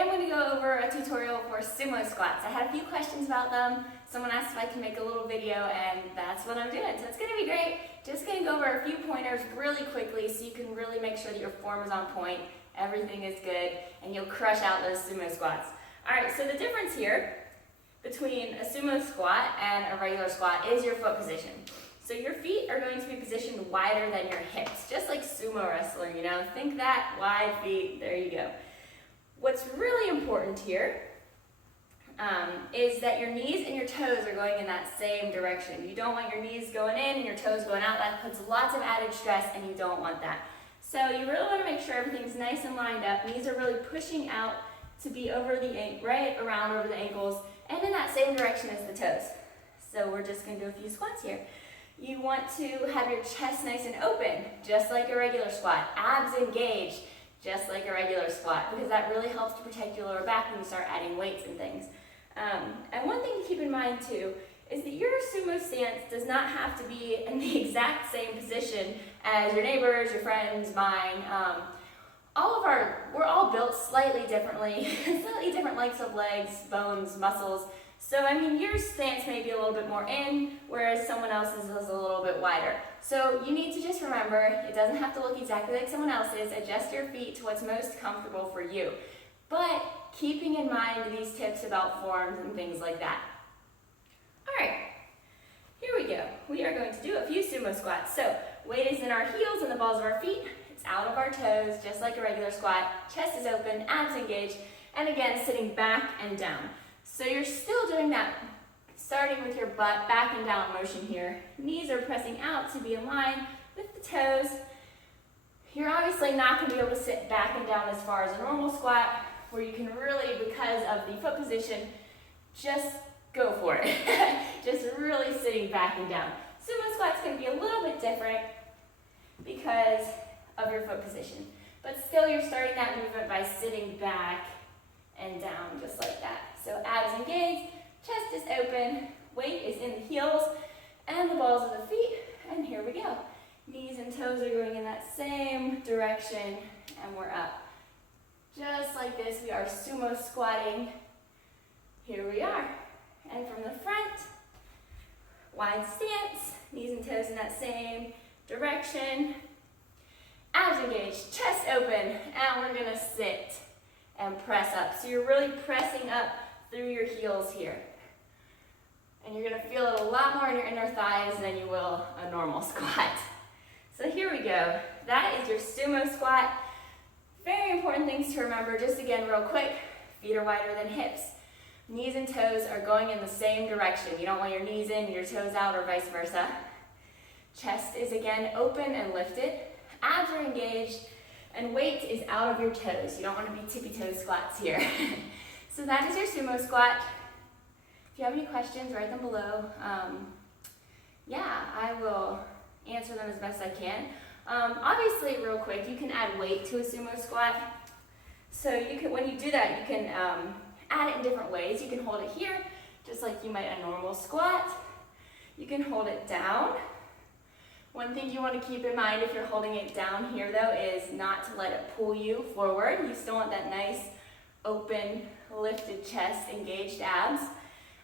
I'm going to go over a tutorial for sumo squats. I had a few questions about them. Someone asked if I can make a little video, and that's what I'm doing. So it's going to be great. Just going to go over a few pointers really quickly so you can really make sure that your form is on point, everything is good, and you'll crush out those sumo squats. Alright, so the difference here between a sumo squat and a regular squat is your foot position. So your feet are going to be positioned wider than your hips, just like sumo wrestler, you know. Think that, wide feet, there you go. What's really important here is that your knees and your toes are going in that same direction. You don't want your knees going in and your toes going out. That puts lots of added stress, and you don't want that. So you really want to make sure everything's nice and lined up. Knees are really pushing out to be over the right around over the ankles and in that same direction as the toes. So we're just going to do a few squats here. You want to have your chest nice and open, just like a regular squat. Abs engaged, just like a regular squat, because that really helps to protect your lower back when you start adding weights and things. And one thing to keep in mind too is that your sumo stance does not have to be in the exact same position as your neighbors, your friends, mine. We're all built slightly differently, slightly different lengths of legs, bones, muscles. So, I mean, your stance may be a little bit more in, whereas someone else's is a little bit wider. So you need to just remember, it doesn't have to look exactly like someone else's. Adjust your feet to what's most comfortable for you. But keeping in mind these tips about forms and things like that. All right, here we go. We are going to do a few sumo squats. So weight is in our heels and the balls of our feet. It's out of our toes, just like a regular squat. Chest is open, abs engaged, and again, sitting back and down. So you're still doing that, starting with your butt back and down motion here. Knees are pressing out to be in line with the toes. You're obviously not going to be able to sit back and down as far as a normal squat, where you can really, because of the foot position, just go for it. Just really sitting back and down. Sumo squat's going to be a little bit different because of your foot position. But still, you're starting that movement by sitting back and down, just like that. So abs engaged, chest is open, weight is in the heels and the balls of the feet, and here we go. Knees and toes are going in that same direction, and we're up. Just like this, we are sumo squatting. Here we are. And from the front, wide stance, knees and toes in that same direction. Abs engaged, chest open, and we're gonna sit and press up. So you're really pressing up through your heels here. And you're gonna feel it a lot more in your inner thighs than you will a normal squat. So here we go. That is your sumo squat. Very important things to remember, just again real quick, feet are wider than hips. Knees and toes are going in the same direction. You don't want your knees in and your toes out or vice versa. Chest is again open and lifted. Abs are engaged, and weight is out of your toes. You don't want to be tippy-toe squats here. So that is your sumo squat. If you have any questions, write them below. Yeah, I will answer them as best I can. Obviously, real quick, you can add weight to a sumo squat. So you can, when you do that, you can add it in different ways. You can hold it here, just like you might a normal squat. You can hold it down. One thing you want to keep in mind if you're holding it down here, though, is not to let it pull you forward. You still want that nice, open, lifted chest, engaged abs.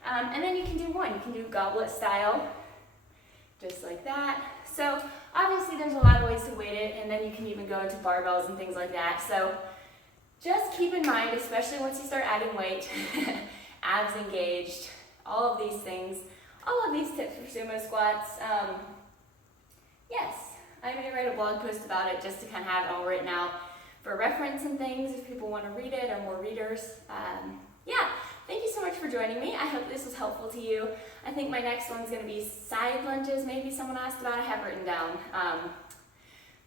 And then you can do one. You can do goblet style, just like that. So obviously there's a lot of ways to weight it, and then you can even go into barbells and things like that. So just keep in mind, especially once you start adding weight, abs engaged, all of these things, all of these tips for sumo squats. Yes, I'm going to write a blog post about it just to kind of have it all written out for reference and things if people want to read it or more readers. Yeah, thank you so much for joining me. I hope this was helpful to you. I think my next one's going to be side lunges, maybe someone asked about. I have written down.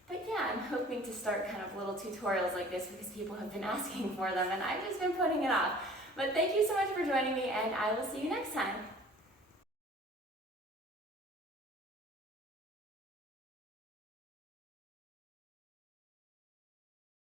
But yeah, I'm hoping to start kind of little tutorials like this because people have been asking for them and I've just been putting it off. But thank you so much for joining me, and I will see you next time.